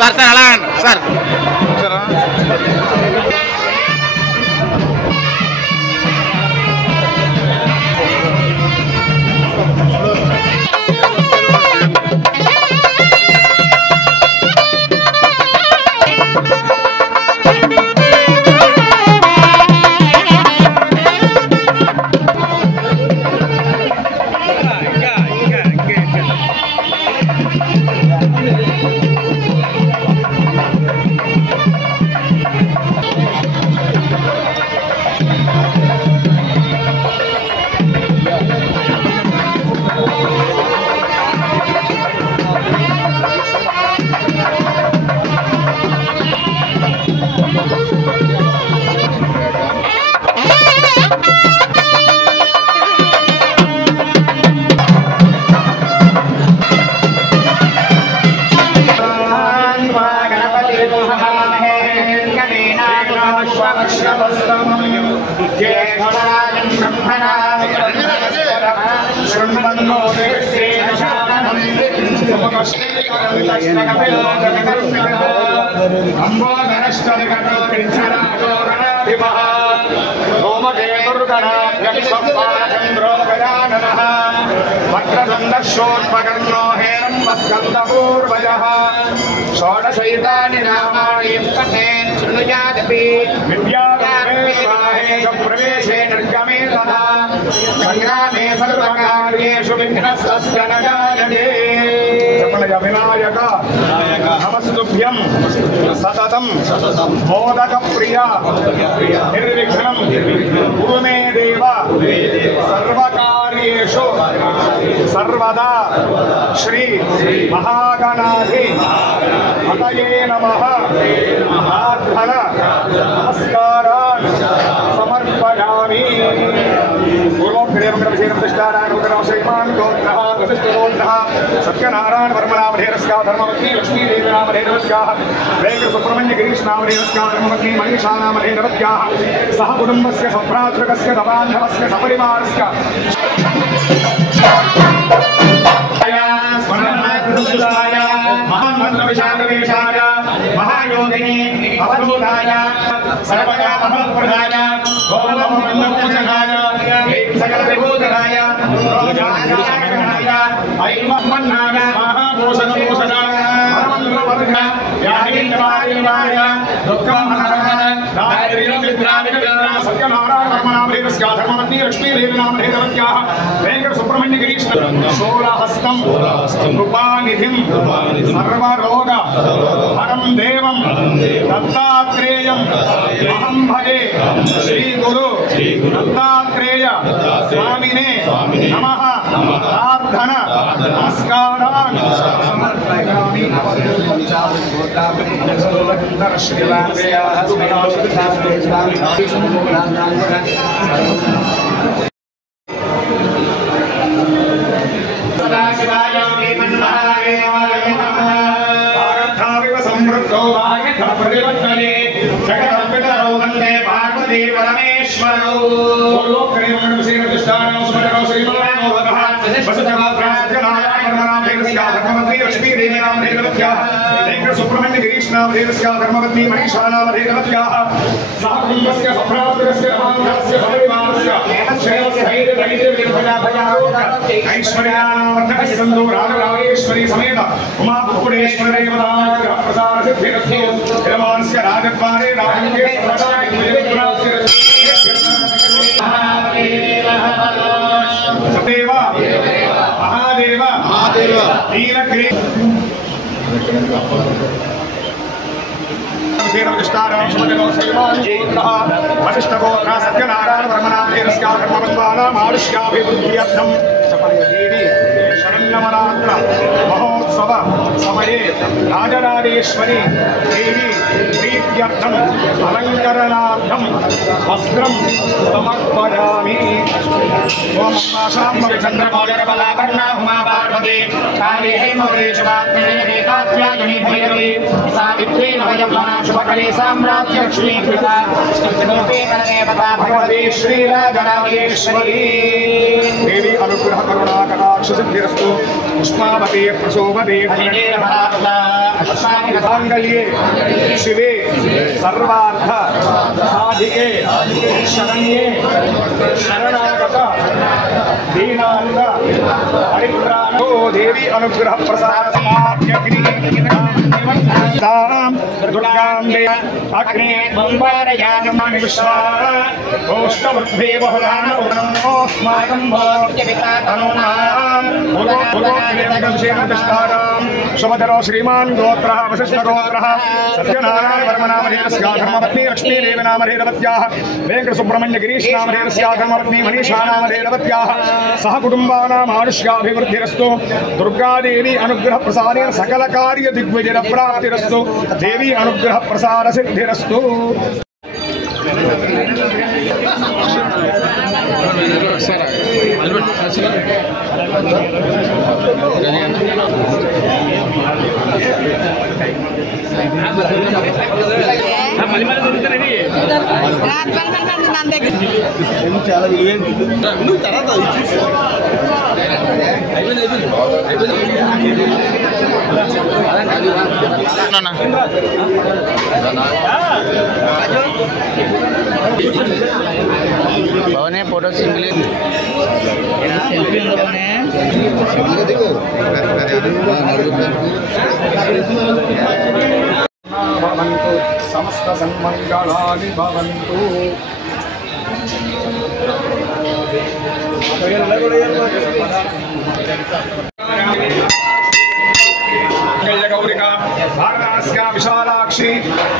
Sar, halangan, Sar. षोडशैतानि नामानि शृणुयादपि प्रवेशे निर्गमे तथा संग्रामे सर्वकार्येषु विघ्नस्तस्य न जायते। विनायक नमस्तुभ्यं सततं मोदकप्रिया निर्विघ्नं कुरु मे देव सर्वकार्येषु सर्वदा श्री महागणाधि हतये नमः। प्रार्थना नमस्कारान् समर्पयामि। सत्यनारायण वर्मनामधेरस्या धर्मवती लक्ष्मी देवी नामधेरवत्याः वेंकट सुब्रह्मण्य गिरीश नामधेरस्या धर्मवती मनीषा नामधेरवत्याः सह कुटुम्बस्य सभ्रातृकस्य दबान्धवस्य सपरिवारस्य महामन्त्रविशालवेशाय महायोगिनी अवधूताय सर्वकामफलप्रदाय गोलोकमण्डलपूजनाय सकलविभूतनाय ऐमन्नाय महाभूषणभूषणाय परमन्त्रवर्ग यागिन्वाय दुःखमहरः दारिद्र्यमित्रादिविद्रा सत्यनारायण वर्मनामधेरस्या धर्मवती लक्ष्मी देवी नामधेरवत्याः वेंकट सुब्रह्मण्य गिरीश शूलहस्तं कृपानिधिं सर्वरोग हरं देवं दत्तात्रेयं अहं भजे श्री गुरु दत्तात्रेय स्वामिने नमः। प्रार्थना नमस्कारान् समर्पयामि। समृद्धो प्रतिपत्तले जगदम्बितरो वन्दे पार्वती परमेश्वरो। लक्ष्मी देवी नामधेरवत्याः वेंकट सुब्रह्मण्य गिरीश नामधेरस्या धर्मवती मनीषा नामधेरवत्याः सह कुटुम्बस्य सभ्रातृकस्य दबान्धवस्य सपरिवारस्य ऐश्वर्यावर्धकस्य सन्तो राजराजेश्वरी समेत उमापुष्पेश्वर देवता प्रसाद सिद्धिरस्तु यजमानस्य राजद्वारे राजयोगे सदेव महादेव नीलगिरि శ్రీరామకృష్ణారామ సుమతిలో శ్రీమాన్ వశిష్ఠగోత్ర సత్యనారాయణ బ్రహ్మనాథేరస్కామానుష్యాభివృద్ధ్యర్థం శరన్నవరాత్ర మహోత్సవ సమయే రాజరాజేశ్వరి దేవి ప్రీత్యర్థం అలంకరణార్థం వస్త్రం సమర్పయామి. ఓం శాంభవి చంద్రమౌళిరబలాభర్ణ ఉమా పార్వతి కాళీ హైమవరేశమాత్మనే ఏకాత్యాయని భైరవి సావిత్రీ నవయవ్వనా శుభకరే సామ్రాజ్య లక్ష్మీకృత భగవతి శ్రీరాజరాజేశ్వరీ దేవి అనుగ్రహ కరుణా కటాక్ష సిద్ధిరస్తు. పుష్పావతే ప్రసోభతే మాంగళ్యే శివే సర్వార్థ సాధికే శరణ్యే శరణాగత దీనాంగ పరిత్రాణో దేవి అనుగ్రహ ప్రసాద దుర్గాంబే అగ్నే బంబారయానమాని విశ్వా ఓష్టవృద్ధే బహుళానోస్మాకం శుభధరో శ్రీమాన్ గోత్ర వశిష్ఠ గోత్ర సత్యనారాయణ వర్మనామధేరస్యాధర్మపత్ని లక్ష్మీదేవి నామధేరవత్యాః వెంకట సుబ్రహ్మణ్య గిరీష్ నామధేరస్యాధర్మపత్ని మనీషా నామధేరవత్యాః సహ కుటుంబానాం ఆయుష్యాభివృద్ధిరస్తు. దుర్గాదేవి అనుగ్రహ ప్రసాదేన సకల కార్య దిగ్విజయ ప్రాప్తిరస్తు. దేవి అనుగ్రహ ప్రసాద సిద్ధిరస్తు. చాలా విలువైంది తర్వాత భవనే ఫోటో సింగిల్ భవంతు సమస్త సన్మంగళాని భవంతు. గౌరిక భారతాస్య విశాలాక్షి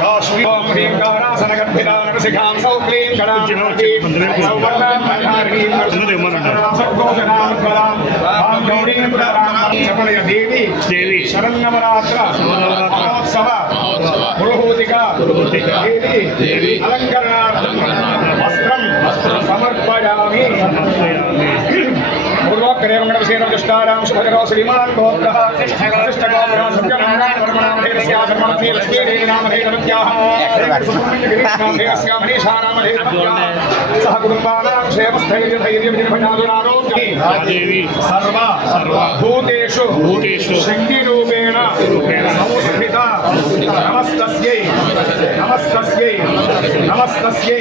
కాశ్మీ ఓం హ్రీం కారాసన గర్భితా నరసికాం సౌక్లీం కళాంజనోతి సౌవర్ణాం ధారణీం సద్ఘోషణాం కళాం గౌరీం పురాణాం చపలయ దేవి శరన్నవరాత్ర మహోత్సవ పురోహూతిక దేవి అలంకరణార్థం వస్త్రం సమర్పయామి. పూర్వోక్తరేమంగళవిశేషరాం శుభకరో శ్రీమాన్ గోత్ర వశిష్ఠగోత్ర సత్యనారాయణ వర్మనామధేరస్యాధర్మపత్ని లక్ష్మీదేవి నామధేరవత్యాః మనీషా నామధేరవత్యాః సహ కుటుంబానాం క్షేమస్థైర్యధైర్యవిజృంభణాదురారోగ్యే సర్వభూతేషు శక్తిరూపేణ సంస్థిత. నమస్తస్యై నమస్తస్యై నమస్తస్యై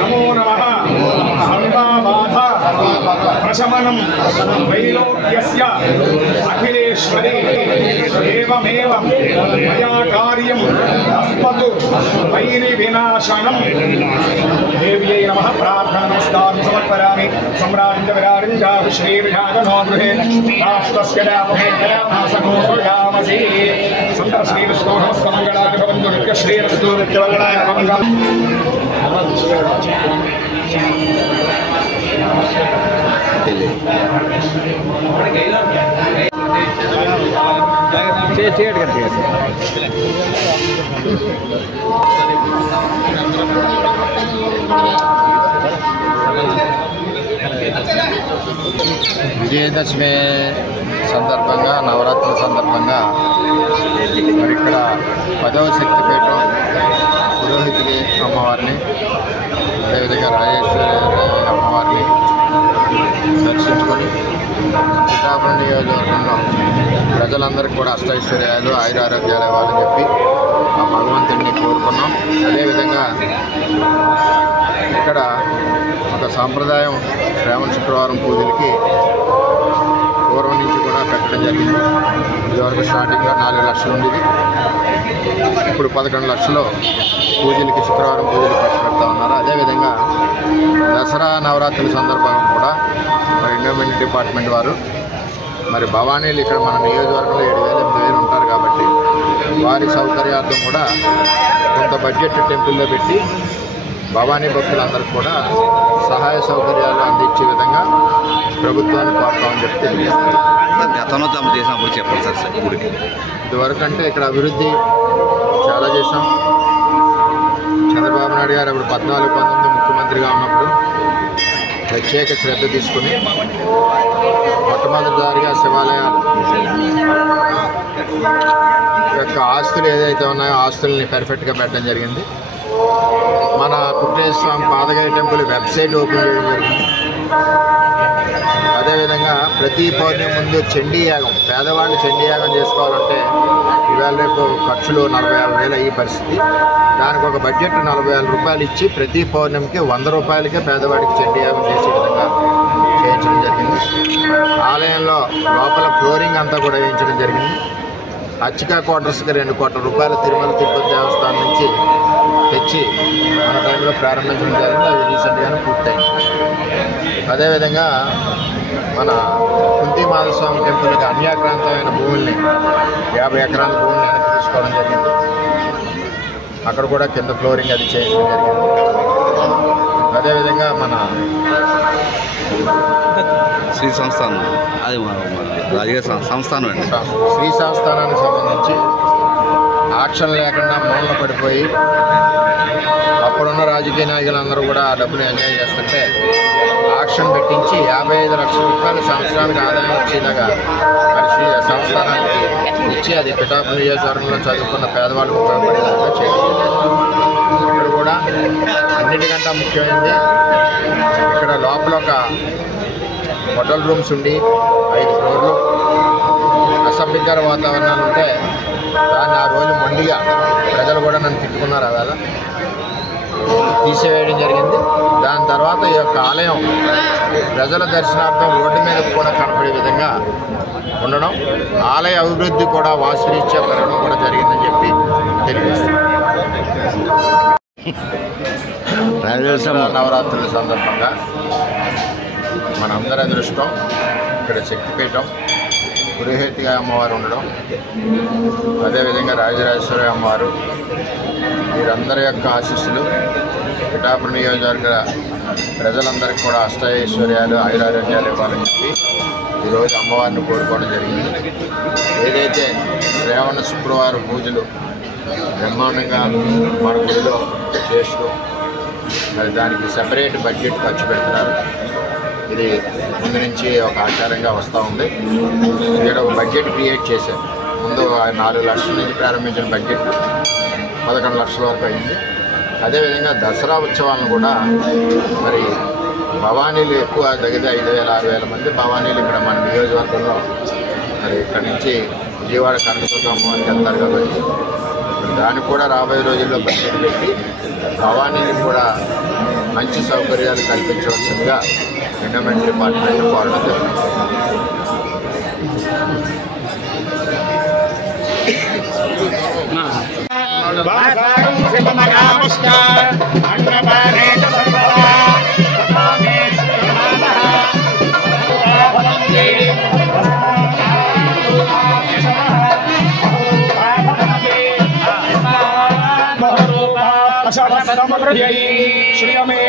నమో నమః. సర్వబాధ ప్రశమనం వైలోక్యస్య అఖిలేశ్వరి ఏవమేవ మయా కార్యం అస్మతు వైరి వినాశనం. దేవ్యై నమః. ప్రార్థన నమస్కారం సమర్పయామి. సమ్రాజ్య విరాజించ శ్రీర్జాతనో గృహే రాష్ట్రస్య దాపహే కళాసనో సృజామసి. సంతర శ్రీ విష్ణు నమస్క మంగళాని భవంతు. నిత్య శ్రీరస్తు నిత్యమంగళాయ మంగళం. విజయదశమి సందర్భంగా నవరాత్రుల సందర్భంగా మరి ఇక్కడ 10వ శక్తిపీఠం పురోహితుడి అమ్మవారిని అదేవిధంగా రాజేశ్వరి అమ్మవారిని దర్శించుకొని పిఠాపురం నియోజకవర్గంలో ప్రజలందరికీ కూడా అష్టైశ్వర్యాలు ఆయురారోగ్యాలు ఇవ్వాలని చెప్పి ఆ భగవంతుడిని కోరుకున్నాం. అదేవిధంగా ఇక్కడ ఒక సాంప్రదాయం శ్రావణ శుక్రవారం పూజలకి పూర్వం నుంచి కూడా పెట్టడం జరిగింది. ఇదివరకు స్టార్టింగ్లో 4 లక్షలు ఉండేది. ఇప్పుడు 11 లక్షలు పూజలకి శుక్రవారం పూజలు ఖర్చు పెడతా ఉన్నారు. అదేవిధంగా దసరా నవరాత్రుల సందర్భంగా కూడా మరి ఎండోమెంట్ డిపార్ట్మెంట్ వారు మరి భవానీలు ఇక్కడ మన నియోజకవర్గంలో 7,000-8,000 ఉంటారు కాబట్టి వారి సౌకర్యార్థం కూడా కొంత బడ్జెట్ టెంపుల్లో పెట్టి భవానీ భక్తులందరికీ కూడా సహాయ సౌకర్యాలు అందించే విధంగా ప్రభుత్వాన్ని కోరుతామని చెప్పి తెలియజేస్తారు. గతంలో తమ చేసినప్పుడు చెప్పండి సార్ గుడికి. ఇదివరకు అంటే ఇక్కడ అభివృద్ధి చాలా చేసాం. చంద్రబాబు నాయుడు గారు అప్పుడు 14-19 ముఖ్యమంత్రిగా ఉన్నప్పుడు ప్రత్యేక శ్రద్ధ తీసుకుని మొట్టమొదటిసారిగా శివాలయాలు యొక్క ఆస్తులు ఏదైతే ఉన్నాయో ఆస్తుల్ని పర్ఫెక్ట్గా పెట్టడం జరిగింది. మన కుట్రేశ్వర స్వామి పాదగిరి టెంపుల్ వెబ్సైట్ ఓపెన్ చేయడం జరిగింది. అదేవిధంగా ప్రతి పౌర్ణమి ముందు చండీ యాగం, పేదవాళ్ళు చండీ యాగం చేసుకోవాలంటే ఇవాళ రేపు ఖర్చులు 40,000 అయ్యే పరిస్థితి. దానికి ఒక బడ్జెట్ 40,000 రూపాయలు ఇచ్చి ప్రతి పౌర్ణమికి 100 రూపాయలకే పేదవాడికి చండీ యాగం చేసే విధంగా చేయించడం జరిగింది. ఆలయంలో లోపల ఫ్లోరింగ్ అంతా కూడా వేయించడం జరిగింది. అర్చికా క్వార్టర్స్కి 2 కోట్ల రూపాయలు తిరుమల తిరుపతి దేవస్థానం నుంచి తెచ్చి మన టైంలో ప్రారంభించడం జరిగింది. అది రీసెంట్గానే పూర్తయింది. అదేవిధంగా మన కుంతి మాధస్వామి టెంపుల్కి అన్యాక్రాంతమైన భూముల్ని 50 ఎకరాల భూమిని వెనక్కి తీసుకోవడం జరిగింది. అక్కడ కూడా కింద ఫ్లోరింగ్ అది చేయడం జరిగింది. అదేవిధంగా మన శ్రీ సంస్థానం, అది రాజకీయ సంస్థానం అండి. శ్రీ సంస్థానానికి సంబంధించి ఆక్షన్ లేకుండా మూలన పడిపోయి అప్పుడున్న రాజకీయ నాయకులందరూ కూడా ఆ డబ్బుని ఎంజాయ్ చేస్తుంటే ఆక్షన్ పెట్టించి 55 లక్షల రూపాయలు సంవత్సరానికి ఆదాయం వచ్చేలాగా మరి శ్రీ సంస్థానానికి ఇచ్చి అది పిఠాపురం నియోజకవర్గంలో చదువుకున్న పేదవాళ్ళకు ఉపయోగపడేలాగా చేయడం. ఇక్కడ కూడా అన్నిటికంటే ముఖ్యమైనది ఇక్కడ లోపల ఒక హోటల్ రూమ్స్ ఉండి 5 ఫ్లోర్లు అసభ్యకర వాతావరణాలు ఉంటే దాన్ని ఆ రోజు మొండిగా ప్రజలు కూడా నన్ను తిట్టుకున్నారు. అవేళ తీసివేయడం జరిగింది. దాని తర్వాత ఈ యొక్క ఆలయం ప్రజల దర్శనార్థం రోడ్డు మీద కూడా కనపడే విధంగా ఉండడం, ఆలయ అభివృద్ధి కూడా వాస్తురీత్యా పెరగడం కూడా జరిగిందని చెప్పి తెలియజేస్తుంది. నవరాత్రుల సందర్భంగా మనందరి అదృష్టం ఇక్కడ శక్తిపీఠం పురోహితిగా అమ్మవారు ఉండడం, అదేవిధంగా రాజరాజేశ్వరి అమ్మవారు వీరందరి యొక్క ఆశీస్సులు పిఠాపురం నియోజకవర్గ ప్రజలందరికీ కూడా అష్టైశ్వర్యాలు ఆయురారోగ్యాలు ఇవ్వాలని చెప్పి ఈరోజు అమ్మవారిని కోరుకోవడం జరిగింది. ఏదైతే శ్రావణ శుక్రవారం పూజలు బ్రహ్మాండంగా మన గుడిలో చేస్తూ మరి దానికి సెపరేట్ బడ్జెట్ ఖర్చు పెడుతున్నారు. ఇది ముందు నుంచి ఒక ఆచారంగా వస్తూ ఉంది. ఇక్కడ ఒక బడ్జెట్ క్రియేట్ చేశారు. ముందు 4 లక్షల నుంచి ప్రారంభించిన బడ్జెట్ 11 లక్షల వరకు అయింది. అదేవిధంగా దసరా ఉత్సవాలను కూడా మరి భవానీలు ఎక్కువ దగ్గర 5,000-6,000 మంది భవానీలు ఇక్కడ మన నియోజకవర్గంలో మరి ఇక్కడ నుంచి విజయవాడ కనకదుర్గ అమ్మవారికి వెళ్తారు కాబట్టి దానికి కూడా రాబోయే రోజుల్లో బడ్జెట్ పెట్టి భవానీలకు కూడా మంచి సౌకర్యాలు కల్పించవలసిందిగా ఎండోమెంట్ డిపార్ట్మెంట్ కోరడం జరుగుతుంది. శ్రీయమే